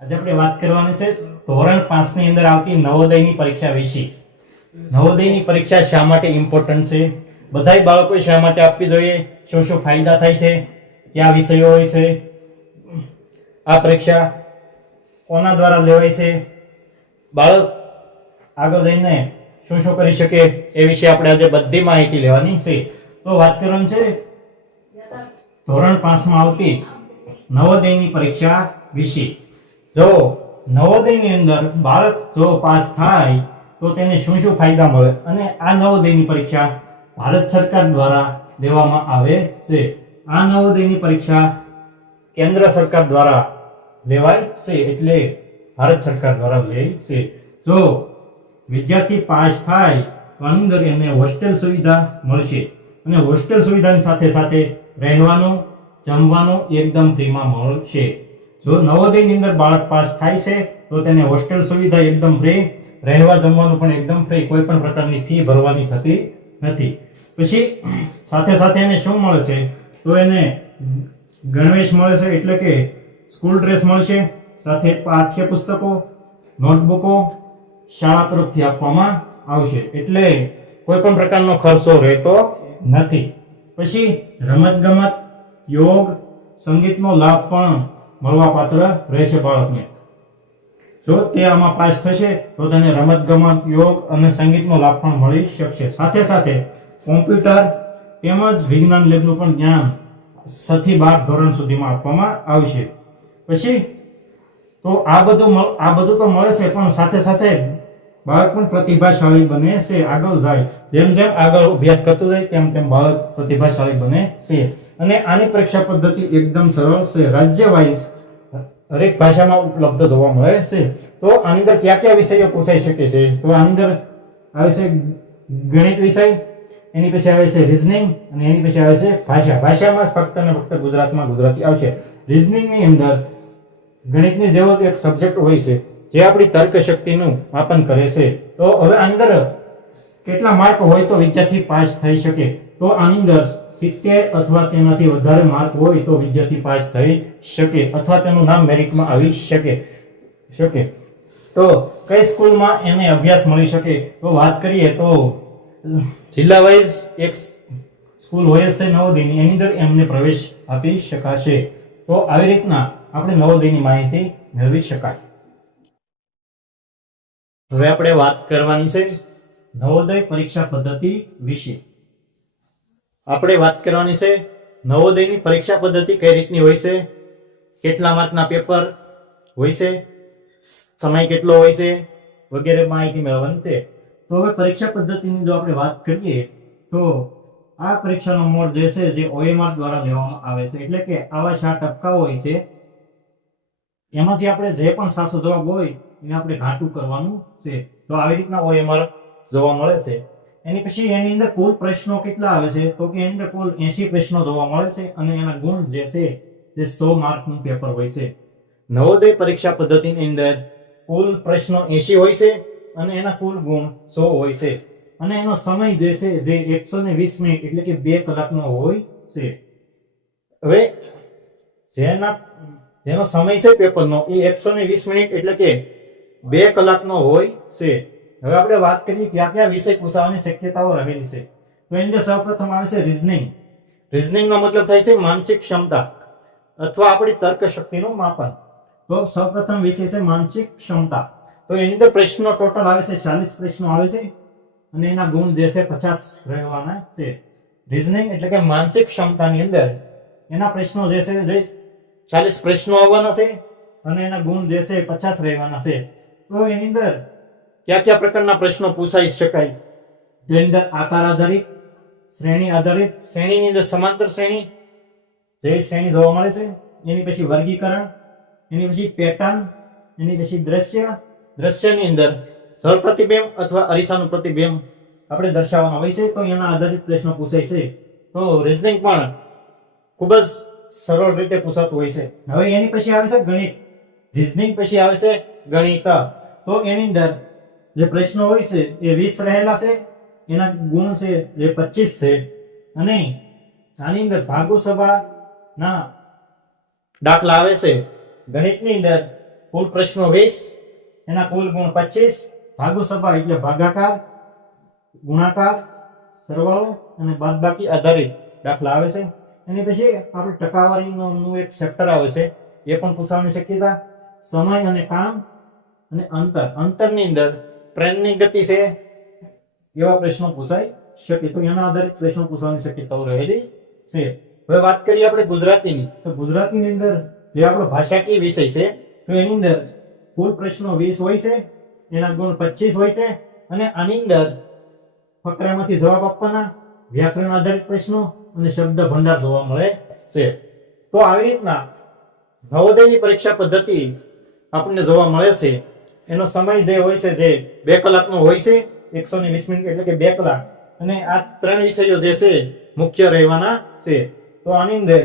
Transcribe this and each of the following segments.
આજે આપણે વાત કરવાની છે ધોરણ 5 ની અંદર આવતી નવોદયની પરીક્ષા વિશે. નવોદયની પરીક્ષા શા માટે ઇમ્પોર્ટન્ટ છે, બધાય બાળકોએ શા માટે આપવી જોઈએ, શું શું ફાયદા થાય છે, કયા વિષયો હોય છે, આ પરીક્ષા કોના દ્વારા લેવાય છે, બાળક આગળ જઈને શું શું કરી શકે એ વિશે આપણે આજે બધી માહિતી લેવાની છે. તો વાત કરવાની છે ધોરણ 5 માં આવતી નવોદયની પરીક્ષા વિશે. જો નવોદયની અંદર બાળક જો પાસ થાય તો તેને શું શું ફાયદા મળે, અને આ નવોદયની પરીક્ષા ભારત સરકાર દ્વારા લેવામાં આવે છે. આ નવોદયની પરીક્ષા કેન્દ્ર સરકાર દ્વારા લેવાય છે, એટલે ભારત સરકાર દ્વારા લે છે. જો વિદ્યાર્થી પાસ થાય તો આની અંદર એને હોસ્ટેલ સુવિધા મળશે, અને હોસ્ટેલ સુવિધાની સાથે સાથે રહેવાનું જમવાનું એકદમ ફ્રીમાં મળશે. જો નવોદયની અંદર બાળક પાસ થાય છે તો તેને હોસ્ટેલ સુવિધા એકદમ ફ્રી, રહેવા જમવાનું પણ એકદમ ફ્રી, કોઈ પણ પ્રકારની ફી ભરવાની થતી નથી. પછી સાથે સાથે એને શું મળે છે, તો એને ગણવેશ મળે છે, એટલે કે સ્કૂલ ડ્રેસ મળશે, સાથે પાઠ્ય પુસ્તકો, નોટબુકો શાળા તરફથી આપવામાં આવશે, એટલે કોઈ પણ પ્રકારનો ખર્ચો રહેતો નથી. પછી રમતગમત, યોગ, સંગીતનો લાભ પણ મળવા પાત્ર રહેશે બાળકને. જો તે આમાં પાસ થશે તો તેને રમતગમત, યોગ અને સંગીતનો લાભ પણ મળી શકશે. સાથે સાથે કોમ્પ્યુટર તેમજ વિજ્ઞાન લેબનું પણ જ્ઞાન 6 થી 12 ધોરણ સુધીમાં આપવામાં આવશે. પછી તો આ બધું તો મળે છે, પણ સાથે સાથે બાળક પણ પ્રતિભાશાળી બને છે. આગળ જાય જેમ જેમ આગળ અભ્યાસ કરતું જાય તેમ તેમ બાળક પ્રતિભાશાળી બને છે. અને આની પરીક્ષા પદ્ધતિ એકદમ સરળ છે, રાજ્ય વાઇઝ દરેક ભાષામાં ઉપલબ્ધ જોવા મળે છે. તો આની અંદર કયા કયા વિષયો પૂછાઈ શકે છે, તો આની અંદર આવે છે ગણિત વિષય, એની પછી આવે છે રીઝનિંગ, અને એની પછી આવે છે ભાષામાં ફક્ત અને ફક્ત ગુજરાતમાં ગુજરાતી આવશે. રીઝનિંગની અંદર ગણિતની જેવો એક સબ્જેક્ટ હોય છે જે આપણી તર્ક શક્તિનું માપન કરે છે. તો હવે આની અંદર કેટલા માર્ક હોય તો વિદ્યાર્થી પાસ થઈ શકે, તો આની અંદર 70 અથવા તેનાથી વધારે માર્ક હોય તો વિદ્યાર્થી પાસ થઈ શકે, અથવા તેનું નામ મેરિટમાં આવી શકે. તો કઈ સ્કૂલમાં એને અભ્યાસ મળી શકે, તો વાત કરીએ તો જિલ્લા વાઇઝ એક સ્કૂલ હોય છે નવોદયની, એની અંદર એમને પ્રવેશ આપી શકાશે. તો આવી રીતના આપણે નવોદયની માહિતી મેળવી શકાય. હવે આપણે વાત કરવાની છે નવોદય પરીક્ષા પદ્ધતિ વિશે. આપણે વાત કરવાની છે નવોદયની પરીક્ષા પદ્ધતિ કઈ રીતની હોય છે, કેટલા માર્કના પેપર હોય છે, સમય કેટલો હોય છે, વગેરે માહિતી મેળવવાની છે. તો હવે પરીક્ષા પદ્ધતિની જો આપણે વાત કરીએ તો આ પરીક્ષાનો મોડ જે છે જે OMR દ્વારા લેવામાં આવે છે, એટલે કે આવા 4 ટપકાઓ હોય છે, એમાંથી આપણે જે પણ સાચો જવાબ હોય એને આપણે ઘાટું કરવાનું છે. તો આવી રીતના OMR જોવા મળે છે. એની પછી એની અંદર કુલ પ્રશ્નો કેટલા આવે છે, તો કે એની અંદર કુલ 80 પ્રશ્નો જોવા મળે છે, અને એના ગુણ જે છે તે 100 માર્કનું પેપર હોય છે. નવોદય પરીક્ષા પદ્ધતિની અંદર કુલ પ્રશ્નો 80 હોય છે, અને એના કુલ ગુણ 100 હોય છે, અને એનો સમય જે છે જે 120 મિનિટ એટલે કે 2 કલાકનો હોય છે. હવે જેનો સમય છે પેપરનો એ 120 મિનિટ એટલે કે 2 કલાકનો હોય છે. હવે આપણે વાત કરીએ કયા કયા વિષય પૂછાવાની શક્યતાઓ રહેલી છે. તો એની અંદર સૌપ્રથમ આવે છે રીઝનિંગ. રીઝનિંગનો મતલબ થાય છે માનસિક ક્ષમતા અથવા આપણી તર્ક શક્તિનું માપન. તો સૌપ્રથમ વિષય છે માનસિક ક્ષમતા. તો એની અંદર પ્રશ્નો ટોટલ આવે છે 40 પ્રશ્નો આવે છે, અને એના ગુણ જે છે 50 રહેવાના છે. રીઝનિંગ એટલે કે માનસિક ક્ષમતાની અંદર એના પ્રશ્નો જે છે જે 40 પ્રશ્નો આવવાના છે, અને એના ગુણ જે છે 50 રહેવાના છે. તો એની અંદર કયા કયા પ્રકારના પ્રશ્નો પૂછાઈ શકાય, તો એની અંદર આકાર આધારિત, શ્રેણી આધારિત, શ્રેણીની અંદર સમાંતર શ્રેણી જે શ્રેણી જોવા મળે છે, એની પછી વર્ગીકરણ, એની પછી પેટર્ન, એની પછી દ્રશ્યની અંદર સર પ્રતિબિંબ અથવા અરીસાનું પ્રતિબિંબ આપણે દર્શાવવાનું હોય છે. તો એના આધારિત પ્રશ્નો પૂછાય છે. તો રીઝનિંગ પણ ખૂબ જ સરળ રીતે પૂછાતું હોય છે. હવે એની પછી આવે છે ગણિત. રીઝનિંગ પછી આવે છે ગણિત. તો એની અંદર જે પ્રશ્નો હોય છે એ 20 રહેલા છે, એના ગુણ છે જે 25 છે, અને આની અંદર ભાગુ સભાના દાખલા આવે છે. ગણિતની અંદર કુલ પ્રશ્નો 20, એના કુલ ગુણ 25, ભાગુ સભા એટલે ભાગાકાર, ગુણાકાર, સરવાળો અને બાદબાકી આધારિત દાખલા આવે છે. એની પછી આપણે ટકાવારીનું એક ચેપ્ટર આવે છે, એ પણ પૂછવાની શક્યતા. સમય અને કામ અને અંતરની અંદર ટ્રેનની ગતિ છે એવા પ્રશ્નો પૂછાઈ શકે, તો એના આધારિત પ્રશ્નો પૂછવાની શક્યતાઓ રહેલી છે. હવે વાત કરીએ આપણે ગુજરાતીની, તો ગુજરાતીની અંદર જે આપણો ભાષાકીય વિષય છે, તો એની અંદર કુલ પ્રશ્નો 20 હોય છે, એના ગુણ 25 હોય છે, અને આની અંદર ફકરામાંથી જવાબ આપવાના, વ્યાકરણ આધારિત પ્રશ્નો અને શબ્દ ભંડાર જોવા મળે છે. તો આવી રીતના નવોદયની પરીક્ષા પદ્ધતિ આપણને જોવા મળે છે. એનો સમય જે હોય છે જે 2 કલાકનો હોય છે, 120 મિનિટ એટલે કે 2 કલાક, અને આ 3 વિષયો જે છે મુખ્ય રહેવાના છે. તો આની અંદર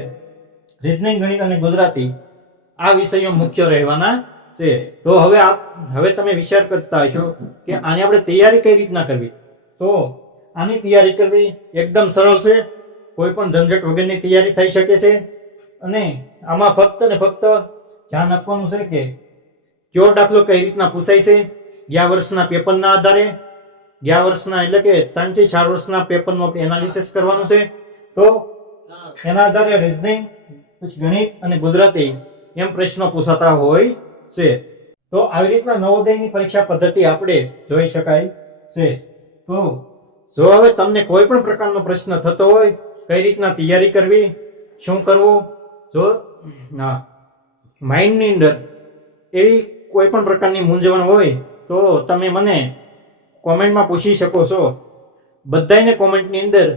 રીઝનિંગ, ગણિત અને ગુજરાતી આ વિષયો મુખ્ય રહેવાના છે. તો હવે તમે વિચાર કરતા હશો કે આની આપણે તૈયારી કઈ રીતના કરવી. તો આની તૈયારી કરવી એકદમ સરળ છે, કોઈ પણ ઝંઝટ વગરની તૈયારી થઈ શકે છે. અને આમાં ફક્ત ને ફક્ત ધ્યાન આપવાનું છે કે કયો દાખલો કઈ રીતના પૂછાય છે, ગયા વર્ષના પેપરના આધારે, ગયા વર્ષના એટલે કે 3 થી 4 વર્ષના પેપરનું આપણે એનાલિસિસ કરવાનું છે. તો એના આધારે રીઝનિંગ, ગણિત અને ગુજરાતી એમ પ્રશ્નો પૂછાતા હોય છે. તો આવી રીતના નવોદયની પરીક્ષા પદ્ધતિ આપણે જોઈ શકાય છે. તો જો હવે તમને કોઈ પણ પ્રકારનો પ્રશ્ન થતો હોય, કઈ રીતના તૈયારી કરવી, શું કરવું, જો માઇન્ડની અંદર એવી કોઈ પણ પ્રકારની મૂંઝવણ હોય તો તમે મને કોમેન્ટમાં પૂછી શકો છો. બધાને કોમેન્ટની અંદર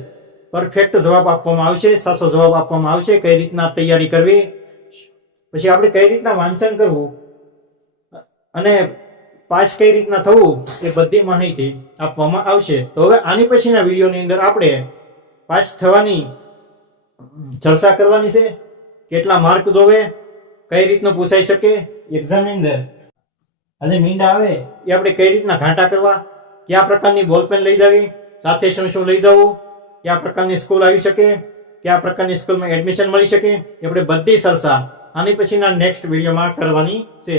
પરફેક્ટ જવાબ આપવામાં આવશે, સાચો જવાબ આપવામાં આવશે, કઈ રીતના તૈયારી કરવી, પછી આપણે કઈ રીતના વાંચન કરવું અને પાસ કઈ રીતના થવું, એ બધી માહિતી આપવામાં આવશે. તો હવે આની પછીના વિડીયોની અંદર આપણે પાસ થવાની ચર્ચા કરવાની છે. કેટલા માર્ક જોવે, કઈ રીતનું પૂછાઈ શકે એક્ઝામની અંદર, અને મીંડા આવે એ આપણે કઈ રીતના ઘાટા કરવા, કયા પ્રકારની બોલપેન લઈ જવી, સાથે શું લઈ જવું, કયા પ્રકારની સ્કૂલ આવી શકે, કયા પ્રકારની સ્કૂલમાં એડમિશન મળી શકે, એ આપણે બધી ચર્ચા આની પછીના નેક્સ્ટ વિડીયોમાં કરવાની છે.